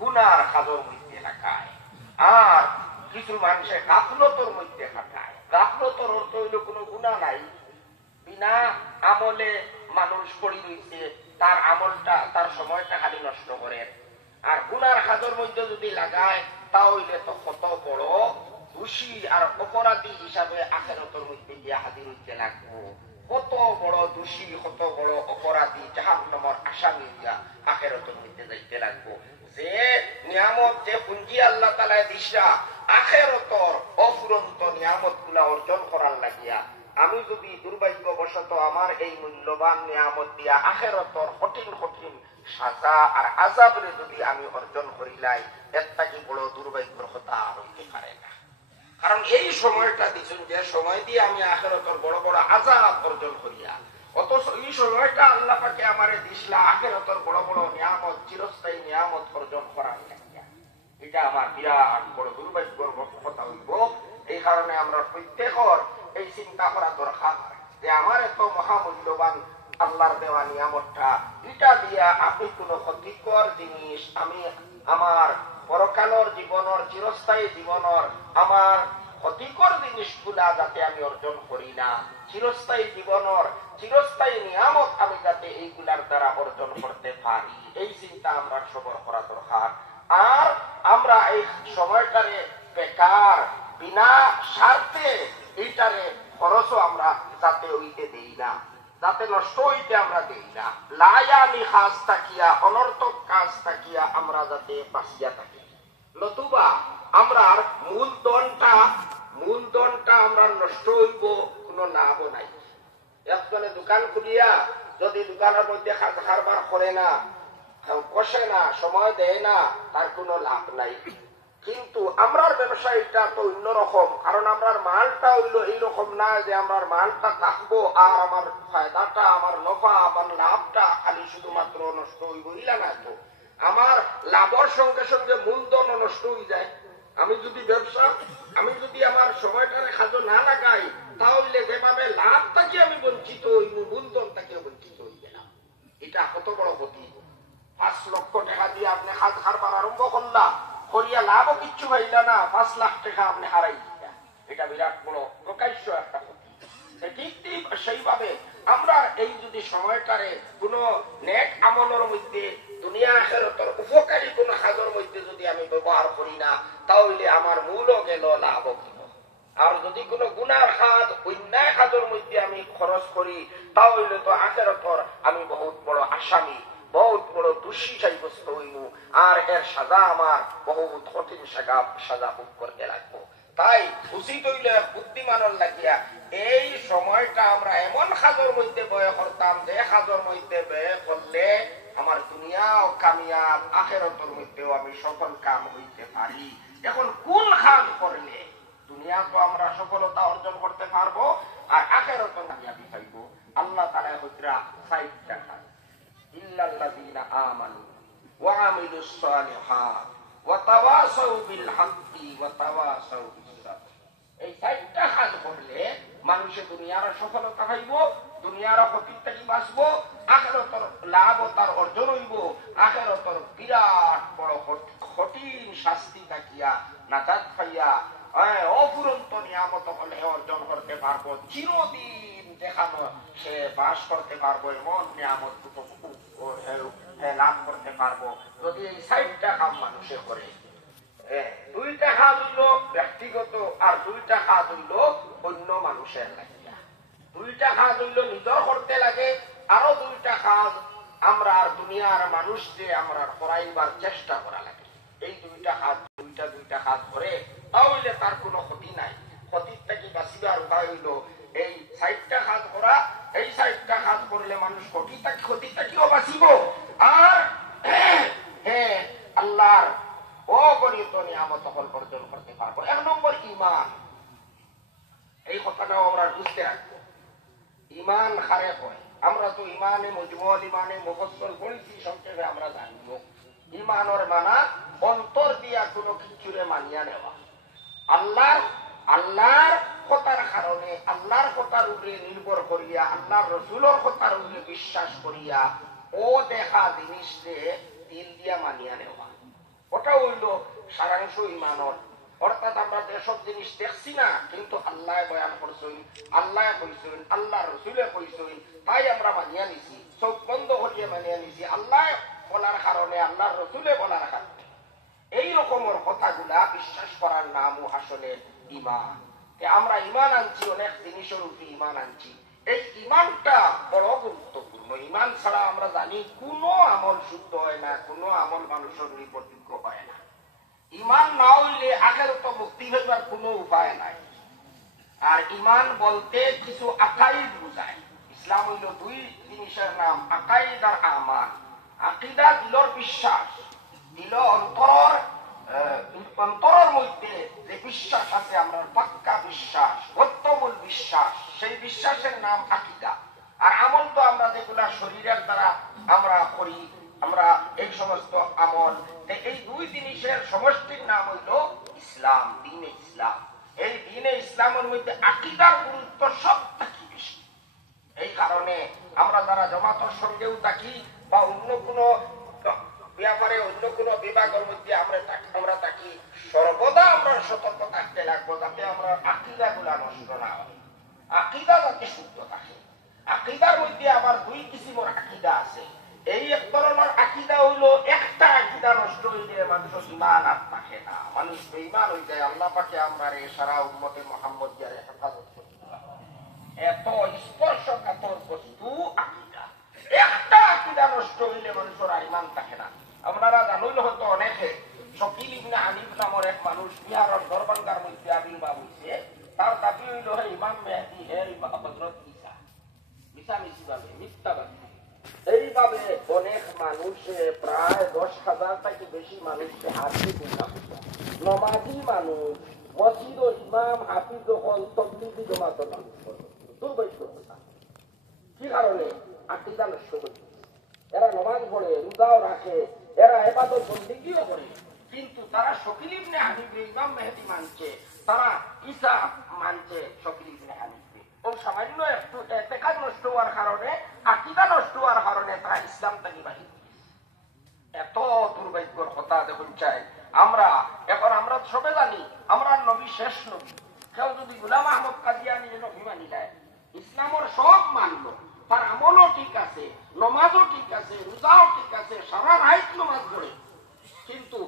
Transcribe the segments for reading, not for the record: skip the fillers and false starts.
গুনার খাজর মধ্যে লাগায়, আর কিছু মানুষের গাফলতর মধ্যে খাটায়। গাফলতর অর্থ হইল কোনো গুণা নাই, বিনা আমলে মানুষ পড়ি রয়েছে, তার আমলটা তার সময়টা খালি নষ্ট করে। আর গুনার খাজর মধ্যে যদি লাগায় তাহলে তো কত বড় দোষী আর অপরাধী হিসাবে আখিরাতের মধ্যে গিয়ে হাজির হইতে লাগবো। কত বড় দোষী, কত বড় অপরাধী, জাহান্নামের আসামি দিয়া আখিরাতের মধ্যে যাইতে লাগবো। যে নিয়ামত, যে পুঞ্জি আল্লাহ তাআলা দিশা আখিরাতের অফুরন্ত নিয়ামত গুলা অর্জন করার লাগিয়া আমি যদি দুর্ভাগ্যবশত আমার এই মূল্যবান নিয়ামত দিয়া আখিরাতের কঠিন কঠিন সাজা আর আযাবরে যদি আমি অর্জন করিলাই, এর থেকে বড় দুর্ভাগ্যের কথা আর হইতে পারে না। কারণ এই সময়টা দিচ্ছেন, যে সময় দিয়ে আমি আখিরাতের বড় বড় আযাব অর্জন করিয়া, অথচ এই সময়টা আল্লাহ পাকে আমারে দিশলা আখিরাতের বড় বড় নিয়ামত, চিরস্থায়ী নিয়ামত অর্জন করার লাগিয়া। এটা আমার বিরাট বড় দুর্ভাগ্যের কথা হইব। এই কারণে আমরা প্রত্যেকের এই চিন্তা করা দরকার যে আমার এত মহামূল্যবান আল্লাহর দেওয়া নিয়ামতটা, এটা দিয়া আপনি কোন ক্ষতিকর জিনিস আমি আমার পরকালের জীবনের, চিরস্থায়ী জীবনের আমার ক্ষতিকর জিনিসগুলা যাতে আমি অর্জন করি না, চিরস্থায়ী জীবনের চিরস্থায়ী নিয়ামত আমি যাতে এইগুলার দ্বারা অর্জন করতে পারি, এই চিন্তা আমরা সবর করা দরকার। আর আমরা এই সময়টারে বেকার বিনা স্বার্থে এইটারে খরচও আমরা যাতে হইতে দেই না, যাতে নষ্ট হইতে আমরা দেই না, লায়ানি কাজ থাকিয়া, অনর্থক কাজ থাকিয়া আমরা যাতে বাঁচিয়া থাকি। নতুবা আমরা মূলধনটা আমরা নষ্ট হইব, কোনো লাভও নাই। একজনে দোকান খুলিয়া যদি দোকানের মধ্যে কারবার করে না, কষে না, সময় দেয় না, তার কোনো লাভ নাই। কিন্তু আমরার ব্যবসায়ীটা তো অন্যরকম, কারণ আমরার মালটা হইল এইরকম না যে আমরার মালটা থাকবো আর আমার ফায়দাটা, আমার নফা, আমার লাভটা খালি শুধুমাত্র নষ্ট হইব, ইলা না তো। আমার লাভের সঙ্গে সঙ্গে মূলধনও নষ্ট হয়ে যায়। আমি যদি আমার সময়টারে খাজো না লাগাই, তাহলে যেভাবে লাভ থেকে আমি বঞ্চিত হইব, মূলধন থেকে বঞ্চিত হয়ে গেলাম। এটা কত বড় ক্ষতি। 5 লক্ষ টাকা দিয়ে আপনি খাজ খারবার আরম্ভ করলাম, করিয়া লাভও কিচ্ছু পাইলা না, 5 লাখ টাকা আপনি হারাই দিলেন। এটা বিরাট বড় প্রকাশ্য একটা ক্ষতি। ঠিক সেইভাবে আমরা এই যদি সময়টারে কোন নেক আমলের মধ্যে, দুনিয়া আখিরাতের উপকারী কোন কাজের মধ্যে যদি আমি ব্যবহার করি না, তাহলে আমার মূলও গেল, লাভও গেল। আর যদি কোন গুনার কাজ, অন্যায় কাজের মধ্যে আমি খরচ করি, তাহলে তো আখিরাতের আমি বহুত বড় আসামি, বহুত বড় দোষী সাব্যস্ত হইব, আর এর সাজা আমার বহুত কঠিন সাজা ভোগ করতে লাগবো। তাই উচিত হইলে বুদ্ধিমানের লাগিয়া এই সময়টা আমরা এমন কাজের মধ্যে ব্যয় করতাম, যে কাজের মধ্যে ব্যয় করলে আমার দুনিয়াও কামিয়াব, আখিরাতের মধ্যেও আমি সফল কাম হইতে পারি। এখন কোন কাজ করলে দুনিয়া তো আমরা সফলতা অর্জন করতে পারবো, আর আখিরাতে কামিয়াবি পাইব? আল্লাহ তাআলা হইরা 60টা কাজ, ইল্লাল্লাযীনা আমানু ওয়া আমিলুস সালিহাত ওয়া তাওয়াসাউ বিল হাক্কি ওয়া তাওয়াসাউ বিস সাবর। এই 60টা কাজ করলে মানুষে দুনিয়ার সফলতা পাইব, দুনিয়ার ক্ষতির থেকে বাঁচব, আখিরাতের লাভ তার অর্জন হইব, আখিরাতের বিরাট বড় কঠিন শাস্তি থাকিয়া নাজাত পাইয়া অফুরন্ত নিয়ামত হলে অর্জন করতে পারবো, চিরদিন দেখানো সে বাস করতে পারবো, এমন নিয়ামত লাভ করতে পারবো যদি এই 60টা কাম মানুষে করে। 2টা কাজ হইল ব্যক্তিগত, আর 2টা কাজ হইল অন্য মানুষের লাগিয়া। 2টা কাজ হইল নিজের করতে লাগে, আরো 2টা কাজ আমরা আর দুনিয়ার মানুষকে আমরা করাইবার চেষ্টা করা লাগে। এই 2টা কাজ করে তাহলে তার কোনো ক্ষতি নাই। ক্ষতির থেকে বাঁচিবার উপায় হইল এই 60টা কাজ করা। এই 60টা কাজ করলে মানুষ ক্ষতি থেকেও বাঁচিব, আর আল্লাহর অগণিত নিয়ামত অর্জন করতে পারবো। 1 নম্বর ঈমান। এই কথাটাও আমরা বুঝতে রাখবো। ঈমান কারে কয়? আমরা তো ঈমানে মুজমাল, ঈমানে মুফাসসাল পড়েছি, সংক্ষেপে আমরা জানবো। ঈমানের মানা অন্তর দিয়া কোনো কিছুরে মানিয়া নেওয়া, আল্লাহর কথার কারণে, আল্লাহর কথার উপরে নির্ভর করিয়া, আল্লাহর রাসূলের কথার উপরে বিশ্বাস করিয়া ও দেখা জিনিসকে দিল দিয়া মানিয়া নেওয়া। ওটা হইল সারাংশ ইমানর। অর্থাৎ আমরা যেসব জিনিস দেখছি না, কিন্তু আল্লাহ বয়ান করছেন, আল্লাহ কইছেন, আল্লাহ রসুলে কইছেন, তাই আমরা মানিয়া নিছি, চোখ বন্ধ করিয়ে মানিয়া নিছি আল্লাহ বলার কারণে, আল্লাহ রসুলে বলার কারণে। এই রকমের কথাগুলা বিশ্বাস করার নামও আসলে ইমান। আমরা ইমান আনছি, অনেক জিনিসের উপরে ইমান আনছি। এই ইমানটা বড় গুরুত্বপূর্ণ। ইমান ছাড়া আমরা জানি কোনো আমল শুদ্ধ হয় না, কোনো আমল মানুষের নির্ভরযোগ্য হয় না। ইমান না হইলে আগের তো মুক্তি হইবার কোনো উপায় নাই। আর ইমান বলতে কিছু আকাইদ বুঝায়। ইসলাম হইল দুই জিনিসের নাম, আকাইদ আর আমাল। আকিদা দিলর বিশ্বাস, দিল অন্তরের মধ্যে যে বিশ্বাস আছে, আমরা পাক্কা বিশ্বাস, সত্যমূল বিশ্বাস, সেই বিশ্বাসের নাম আকিদা। আর আমল তো আমরা যেগুলা শরীরের দ্বারা আমরা করি, আমরা এই সমস্ত আমল, এই দুই জিনিসের সমষ্টির নাম হইল ইসলাম, দ্বীনে ইসলাম। এই দ্বীনে ইসলামের মধ্যে আকিদার গুরুত্ব সব থাকি বেশি। এই কারণে আমরা যারা জামাতের সঙ্গেও থাকি বা অন্য কোনো ব্যাপারে, অন্য কোনো বিভাগের মধ্যে আমরা থাকি, সর্বদা আমরা সতর্ক থাকতে লাগবো যাতে আমরা আকিদা গুলা নষ্ট না হয়, আকিদা যাতে শুদ্ধ থাকে। আকিদার মধ্যে আবার দুই কিসিমের আকিদা আছে। এই এক ধরনের আকিদা হইলো, একটা আকিদা নষ্ট হইলে মানুষের ইমান আর থাকে না, মানুষ বেঈমান হয়ে যায়। আল্লাহ পাকে আমরা সারা উম্মতে মুহাম্মদিয়ারে হেফাজত করতে হবে। এত স্পর্শকাতর বস্তু আকিদা। একটা আকিদা নষ্ট হইলে মানুষের ইমান থাকে না। আপনারা জানুন হয়তো অনেকে, শকিল ইবনে হানিফ নামের এক মানুষ বিহারের দরবাঙ্গার মধ্যে আবির্ভাব হয়েছে। তার দাবি হইল হে ইমাম মেহেদী, হে হযরত ঈসা। মিশামিশি ভাবে, মিথ্যাবাদী। এইভাবে অনেক মানুষে, প্রায় 10,000 থেকে বেশি মানুষকে হাফিজ নমাজি মানুষ, মসজিদ ও ইমাম হাফিজ হল তবলিগি জমাত মানুষ। দুর্ভাগ্য কথা। কি কারণে? আকিদা নষ্ট করছে। এরা নমাজ পড়ে, রোজাও রাখে, এরা ইবাদত বন্দেগীও করে, কিন্তু তারা শকিল ইবনে হানিফকে ইমাম মেহেদী মানছে, তারা ঈসা মানছে শকিল ইবনে হানিফকে। ও সামান্য একটু ইতিকাদ নষ্ট হওয়ার কারণে, আকিদা নষ্ট হওয়ার কারণে তারা ইসলাম থেকে বাহির। এত দুর্ভাগ্যের কথা দেখুন চাই। আমরা এখন আমরা সবে জানি আমরা নবী শেষ নবী। কেউ যদি গোলাম আহমদ কাদিয়ানী নবী মানি নেয়, ইসলামের সব মানলো, তার আমলও ঠিক আছে, নমাজও ঠিক আছে, রোজাও ঠিক আছে, সারা রাত নমাজ পড়ে, কিন্তু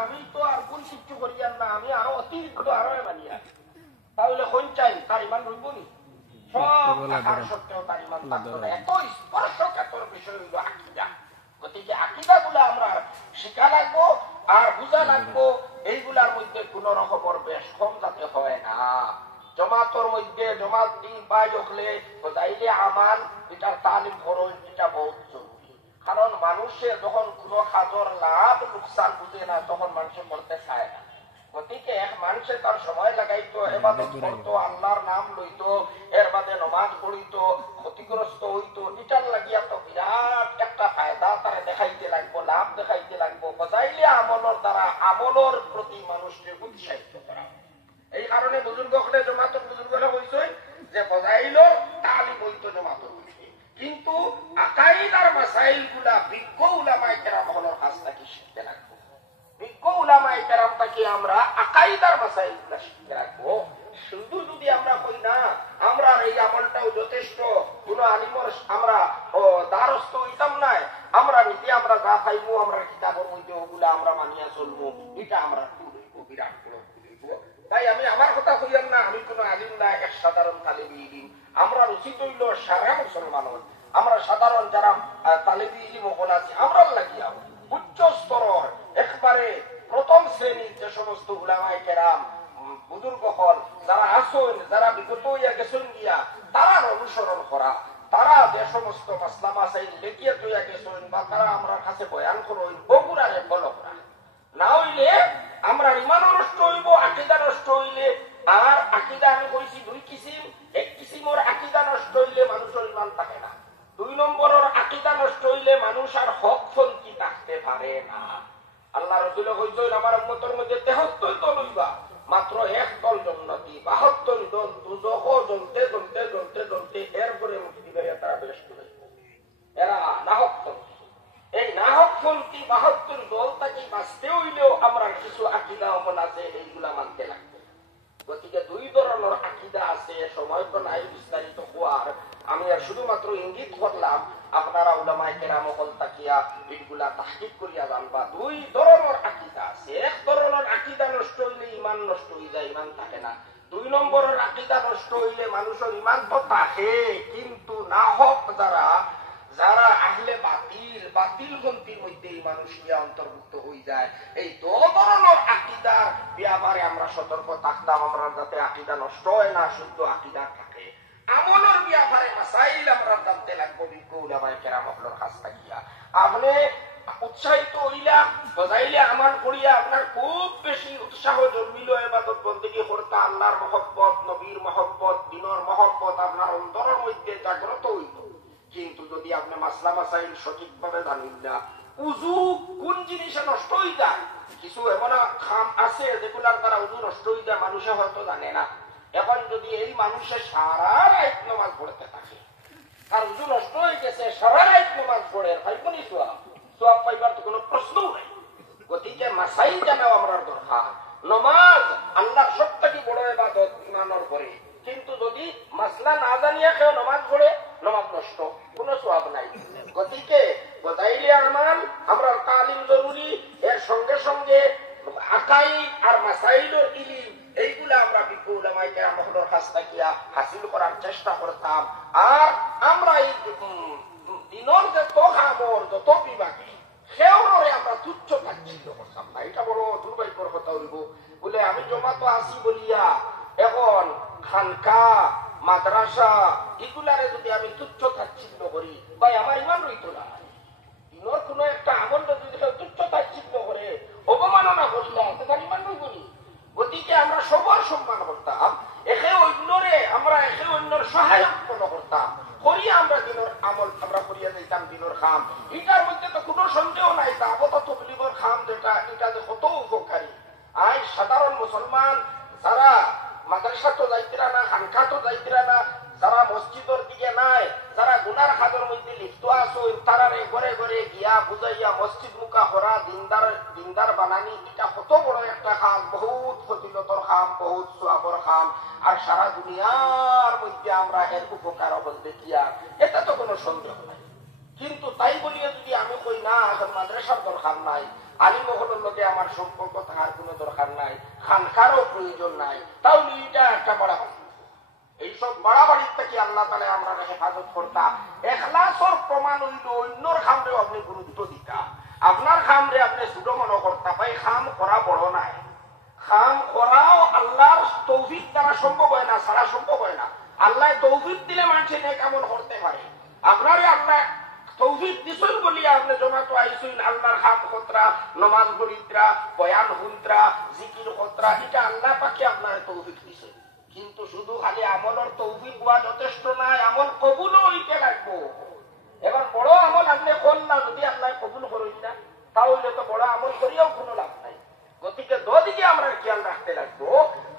আমি তো আর কোন শিক্ষা করিয়ান না, আমি আরো অতিরিক্ত আরো মানিয়া, তাহলে কোন চাই তার ইমান রইব নি? সব থাকার সত্ত্বেও তার ইমান থাকতো না। এত স্পর্শকাতর বিষয় হইল আকিদা। গতিকে আকিদা গুলা আমরা শিখা লাগবো আর বুঝা লাগবো। এইগুলার মধ্যে কোন রকমের বেশ কম যাতে হয় না। জমাতর মধ্যে জমাত দিন পাই হলে তাইলে আমাল, এটার তালিম খরচ, এটা বহুত জরুরি। কারণ মানুষে যখন কোন কাজর লাভ লোকসান বুঝে না, তখন মানুষে করতে চায় না। গতিকে এক মানুষে তার সময় লাগাইতো, ইবাদত করতো, আল্লাহর নাম লইতো, এর বাদে নমাজ পড়িতো, ক্ষতিগ্রস্ত হইতো, এটার লাগিয়া তো বিরাট একটা ফায়দা তারা দেখাইতে লাগবো, লাভ দেখাইতে লাগবো। বজাইলে আমলের দ্বারা আমলের প্রতি মানুষকে উৎসাহিত করা। এই কারণে বুজুর্গ হলে জমাতর বুজুর্গরা হয়েছে যে বজাইল তালিম হইতো জমাতর হয়েছে, কিন্তু আকাইদার মাসাইল গুলা বিজ্ঞ উলামায়ে কেরাম হলোর কাছ থেকে শিখতে লাগবো। বিজ্ঞ উলামায়ে কেরাম থেকে আমরা আকাইদার মাসাইল গুলা শিখতে রাখবো। শুধু যদি আমরা কই না আমরা এই আমলটাও যথেষ্ট, কোন আলিমর আমরা দ্বারস্থ হইতাম নাই, আমরা নিজে আমরা যা খাইবো, আমরা কিতাবের মধ্যে ওগুলা আমরা মানিয়া চলবো, এটা আমরা বিরাট বড়। তাই আমি আমার কথা কইলাম না, আমি কোন আলিম না, এক সাধারণ তালিবি ইলম। আমরা উচিত হইল সারা মুসলমান, আমরা সাধারণ যারা তালিবি ইলম হল আছি, আমরা লাগিয়া উচ্চ স্তরের একবারে প্রথম শ্রেণীর যে সমস্ত উলামায়ে কেরাম বুজুর্গ হল যারা আসেন, যারা বিগত হইয়া গেছেন গিয়া, তারা অনুসরণ করা, তারা যে সমস্ত মাসলা মাসাইল লেখিয়া তৈয়া গেছেন বা তারা আমরা কাছে বয়ান করেন, ওগুলারে ফলো করা। না হইলে আমরা ইমানও নষ্ট হইব, আকিদা নষ্ট হইলে। আর আকিদা আমি কইছি দুই কিসিম। এক কিসিমের আকিদা নষ্ট হইলে মানুষের ইমান থাকে না। 2 নম্বরের আকিদা নষ্ট হইলে মানুষ আর হকপন্থী থাকতে পারে না। আল্লাহ রাসূল কইছেন আমার উম্মতের মধ্যে 73 দল হইবা, মাত্র এক দল জান্নাতি, 72 দল দুজখ জ্বলতে জ্বলতে জ্বলতে জ্বলতে এরপরে মুক্তি পেয়ে তারা বেহেশতে যাবে। এরা নাহকপন্থী। এই নাহকপন্থী 72 দল থেকে বাঁচতে হইলে আমরা কিছু আকিদা অমল আছে এইগুলা মানতে লাগবে। গতিকে দুই ধরনের আকিদা আছে, সময় তো নাই বিস্তারিত হওয়ার, আমি আর শুধুমাত্র ইঙ্গিত করলাম আপনারা উলামায়ে কেরাম হল তাকিয়া এইগুলা তাহকিক করিয়া জানবা। দুই ধরনের আকিদা আছে। এক ধরনের আকিদা নষ্ট হইলে ইমান নষ্ট হয়ে যায়, ইমান থাকে না। দুই নম্বরের আকিদা নষ্ট হইলে মানুষের ইমান তো থাকে, কিন্তু না হক যারা যারা আহলে বাতিল, বাতিল গন্তির মধ্যে এই মানুষ নিয়ে অন্তর্ভুক্ত হয়ে যায়। এই দু ধরনের আকিদার ব্যাপারে আমরা সতর্ক থাকতাম, আমরা যাতে আকিদা নষ্ট হয় না, শুদ্ধ আকিদা থাকে। আমলের ব্যাপারে মাসাইল আমরা জানতে লাগবো বিজ্ঞ উলামায়ে কেরামদের কাছ থেকে। আপনি উৎসাহিত হইলা বজাইলে আমল করিয়া আপনার খুব বেশি উৎসাহ জন্মিল, ইবাদত বন্দেগী করতে, আল্লাহর মহব্বত, নবীর মহব্বত, দ্বীনের মহব্বত আপনার অন্তরের মধ্যে জাগ্রত হইল। কিন্তু যদি আপনি মাসলা মাসাইল সঠিকভাবে জানেন না, উজু কোন জিনিসে নষ্ট হয়ে যায়, কিছু এমন খাম আছে যেগুলার দ্বারা উজু নষ্ট হয়ে যায়, মানুষে হয়তো জানে না। এখন যদি এই মানুষে সারা রাত নামাজ পড়তে থাকে, আর উজু নষ্ট হয়ে গেছে, সারা রাত নামাজ পড়ে ভাইবনি সোয়াব পাইবার তো কোনো প্রশ্নও নাই। গতিকে মাসাইল জানাও আমরা দরকার। নমাজ আল্লাহর সবথেকে বড় ইবাদত ইমানের পরে, কিন্তু যদি মাসলা না জানিয়া কেউ নমাজ পড়ে, নমাজ নষ্ট, কোনো সোয়াব নাই। গতিকে বদাইলে আমাল আমরা তালিম জরুরি, এর সঙ্গে সঙ্গে আকাইদ আর মাসাইলের ইলম এইগুলা আমরা বিজ্ঞ উলামায়ে কেরামদের কাছ থেকে হাসিল করার চেষ্টা করতাম। আর আমরা এই দিনের যত আমল, যত বিভাগে সেওরে আমরা তুচ্ছ তাচ্ছিল্য করতাম না। এটা বড় দুর্ভাগ্যের কথা হইব। বলে আমি জমাতো আসি বলিয়া এখন খানকা, মাদ্রাসা এগুলারে যদি আমি তুচ্ছ তাচ্ছিল্য করি, ভাই আমার ইমান রইত না। দিনের কোন একটা আমল যদি তুচ্ছ তাচ্ছিল্য করে, অবমাননা করিলা, তার ইমান রইব নি। গতিকে আমরা সবার সম্মান করতাম, একে অন্যরে আমরা একে অন্যর সহায়ক মনে করতাম, করিয়া আমরা দিনের আমল আমরা করিয়া যাইতাম দিনের খাম। এটার মধ্যে তো কোনো সন্দেহ নাই, দাওয়াত তাবলীগের খাম যেটা, এটা যে কত উপকারী। আজ সাধারণ মুসলমান যারা মাদ্রাসা তো যাইতিরা না, খানকা তো যাইতিরা না, যারা মসজিদের দিকে নাই, যারা গুনার খাদের মধ্যে লিপ্ত আছো, তারারে ঘরে ঘরে গিয়া বুঝাইয়া মসজিদ মুখা করা, দিনদার বানানি, এটা কত বড় একটা খাম, বহুত ফজিলতর খাম, বহুত সোয়াবর খাম। আর সারা দুনিয়ার মধ্যে আমরা এর উপকার বলতে কি আর, এটা তো কোনো সন্দেহ নাই। কিন্তু তাই বলিয়া যদি আমি কই না এখন মাদ্রাসার দরকার নাই, আলিমহলের লগে আমার সম্পর্ক থাকার কোনো দরকার নাই, খানকারও প্রয়োজন নাই, তাহলে এটা একটা বাড়াবাড়ি। এইসব বাড়াবাড়ির থেকে আল্লাহ তাআলা আমরা হেফাজত করতাম। ইখলাসের প্রমাণ হইল অন্যর খামরে আপনি গুরুত্ব দিতা, আপনার খামরে আপনি ছোট মনে করতা। ভাই খাম করা বড় নাই, খাম করাও আল্লাহর তৌফিক দ্বারা সম্ভব হয় না, সারা সম্ভব হয় না। আল্লাহ তৌফিক দিলে মানুষের নেক আমল করতে পারে। আপনারই আল্লাহ তৌফিক দিছেন বলিয়া আপনি জমাতো আইছেন, আল্লাহর খাম খতরা, নমাজ পড়িত্রা, বয়ান হুনত্রা, জিকির খতরা, এটা আল্লাহ পাকে আপনার তৌফিক দিছেন। কিন্তু শুধু খালি আমলের তৌফিক হওয়া যথেষ্ট নাই, আমল কবুলও হইতে লাগবো। এবার বড় আমল আপনি করলাম, যদি আল্লাহ কবুল করেন না, তাহলে তো বড় আমল করিয়াও কোনো লাভ নাই। গতিকে দুদিকে আমরা খেয়াল রাখতে লাগবো।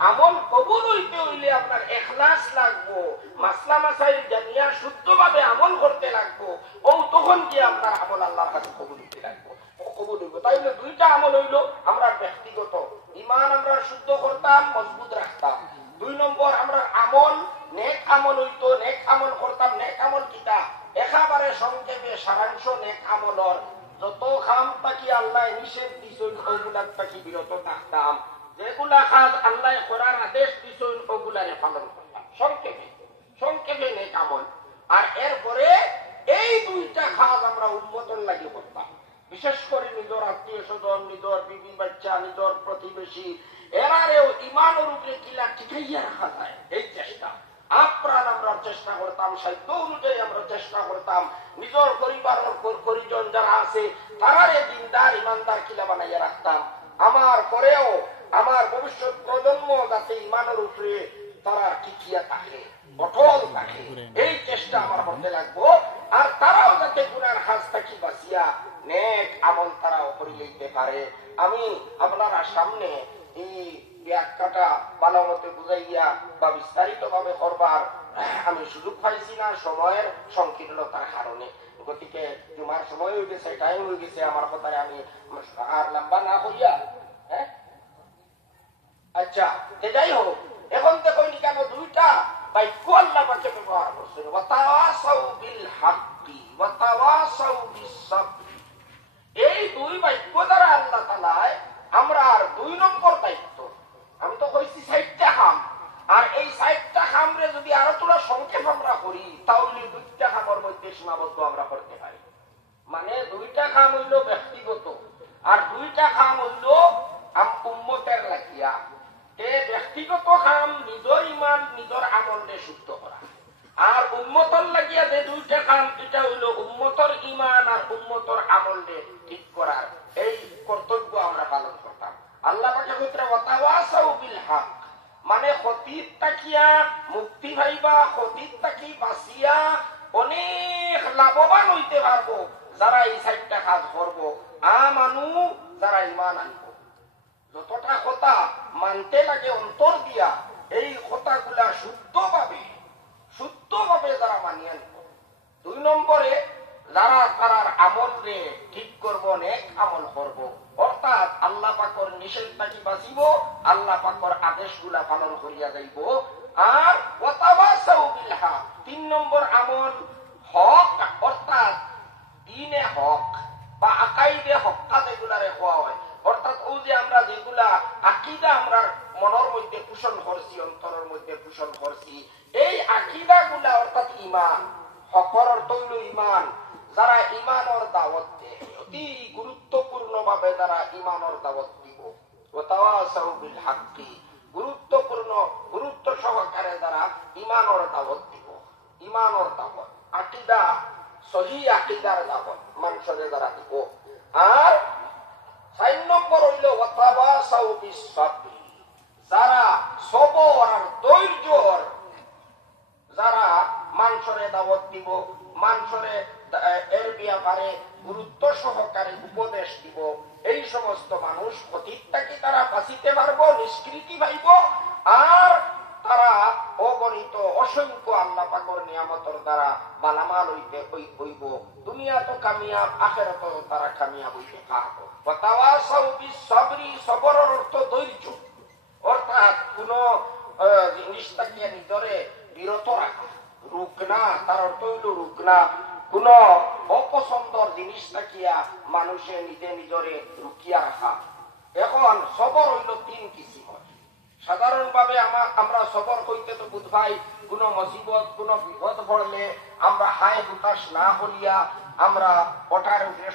আমল কবুল হইতে হইলে আপনার ইখলাস লাগবো, মাসলা মাসাইল জানিয়া শুদ্ধভাবে আমল করতে লাগবো। ও তখন গিয়ে আপনার আমল আল্লাহর কাছে কবুল হইতে লাগবো, কবুল হইব। তাইলে দুইটা আমল হইল, আমরা ব্যক্তিগত ইমান আমরা শুদ্ধ করতাম, মজবুত রাখতাম। 2 নম্বর আমরা আমল, নেক আমল হইতো, নেক আমল করতাম। নেক আমল কিতা একেবারে সংক্ষেপে সারাংশ, নেক আমলর যত খাম তাকি আল্লাহ নিষেধ দিছেন ওগুলার তাকি বিরত থাকতাম, যেগুলা কাজ আল্লাহ করার আদেশ দিছেন ওগুলারে পালন করতাম। সংক্ষেপে নেক আমল। আর এরপরে এই দুইটা কাজ আমরা উম্মতের লাগি করতাম, বিশেষ করে নিজের আত্মীয় স্বজন, নিজের বিবি বাচ্চা, নিজের প্রতিবেশী, এরারেও ইমানের উপরে কিলা টিকাইয়া রাখা যায়, এই চেষ্টা আপ্রাণ আমরা চেষ্টা করতাম। সাধ্য অনুযায়ী আমরা চেষ্টা করতাম নিজের পরিবারের পরিজন যারা আছে তারারে দিনদার ইমানদার কিলা বানাইয়া রাখতাম। আমার পরেও আমার ভবিষ্যৎ প্রজন্ম যাতে ইমানের উপরে তারা টিকিয়া থাকে, অটল থাকে, এই চেষ্টা আমার করতে লাগবো। আর তারাও যাতে গুনার হাত থাকি বাঁচিয়া নেক আমল তারাও করে লইতে পারে। আমি আপনারা সামনে এই ব্যাখ্যাটা ভালো মতো বুঝাইয়া বা বিস্তারিত ভাবে করবার আমি সুযোগ পাইছি না সময়ের সংকীর্ণতার কারণে। গতিকে তোমার সময় হয়ে গেছে, টাইম হয়ে গেছে, আমার কথায় আমি আর লম্বা না হইয়া সীমাবদ্ধ আমরা করতে পারি। মানে দুইটা কাম হইল ব্যক্তিগত, আর দুইটা কাম হইল উম্মতের লাগিয়া। ব্যক্তিগত কাম নিজের ইমান নিজের আমলে শুদ্ধ করা, আর উম্মতর লাগিয়া যে দুইটা কাম এটা হইল উম্মতর ইমান আর উম্মতর আমলে ঠিক করার এই কর্তব্য আমরা পালন করতাম। আল্লাহ পাকে কইতে ওয়াতাওয়াসাউ বিল হক, মানে ক্ষতির তাকিয়া মুক্তি পাইবা, ক্ষতির তাকি বাঁচিয়া অনেক লাভবান হইতে পারবো যারা এই সাইডটা কাজ করবো। আমানু, যারা ইমান আনব। যতটা কথা মানতে লাগে অন্তর দিয়া, এই কথাগুলা শুদ্ধভাবে যারা মানিয়ে আনব। 2 নম্বরে যারা তারার আমল রে ঠিক করব, নেক আমল করব, অর্থাৎ আল্লাহ পাকর নিষেধ থাকি বাঁচিব, আল্লাহ পাকর আদেশগুলা পালন করিয়া যাইব। আর ওয়াতাওয়াসাউ বিল হক, 3 নম্বর আমল হক, অর্থাৎ দ্বীনে হক বা আকাইদে হক্কা যেগুলারে হওয়া হয়, অর্থাৎ ও যে আমরা যেগুলা আকীদা আমরা মনের মধ্যে পোষণ করছি, অন্তরের মধ্যে পোষণ করছি, এই আকীদা গুলা অর্থাৎ ইমান, হকর অর্থ হইল ইমান। যারা ইমানের দাওয়াত দেয়, অতি গুরুত্বপূর্ণ ভাবে যারা ইমানের দাওয়াত দিব, ওয়াতাওয়াসাউ বিল হাক্কি, গুরুত্ব সহকারে যারা ইমানের দাওয়াত দিব, ইমানের দাওয়াত, আকীদা, সহিহ আকীদার দাওয়াত মানুষের যারা দিব। আর 4 নম্বর হইল ওয়াতাওয়াসাউ বিস সাবরি, যারা সবর আর ধৈর্যর যারা মানুষরে দাওয়াত দিব, মানুষরে এর ব্যাপারে গুরুত্ব সহকারে উপদেশ দিব, এই সমস্ত মানুষ ক্ষতিটাকে তারা বাঁচিতে পারবো, নিষ্কৃতি পাইব, আর তারা অগণিত অসংখ্য আল্লাহ পাকর নিয়ামতের দ্বারা মালামাল হইব। দুনিয়া তো কামিয়াব, আখিরাত তারা কামিয়াব হইতে পারবো। ওয়াতাওয়াসাউ বিস সাবরি, সবরের অর্থ ধৈর্য, অর্থাৎ কোন জিনিসটাকে নিজরে বিরত রাখা, রুকনা, তার অর্থ হইল রুকনা, কোন অপছন্দর জিনিসটাকিয়া মানুষে নিজরে রুকিয়া রাখা। এখন সবর হইল 3 কিসিমের। সাধারণভাবে আমরা সবর কইতে তো বুঝবাই কোন মুসিবত, কোন বিপদ পড়লে আমরা হায় হুতাশ না হইয়া আমরা ওটার উপরে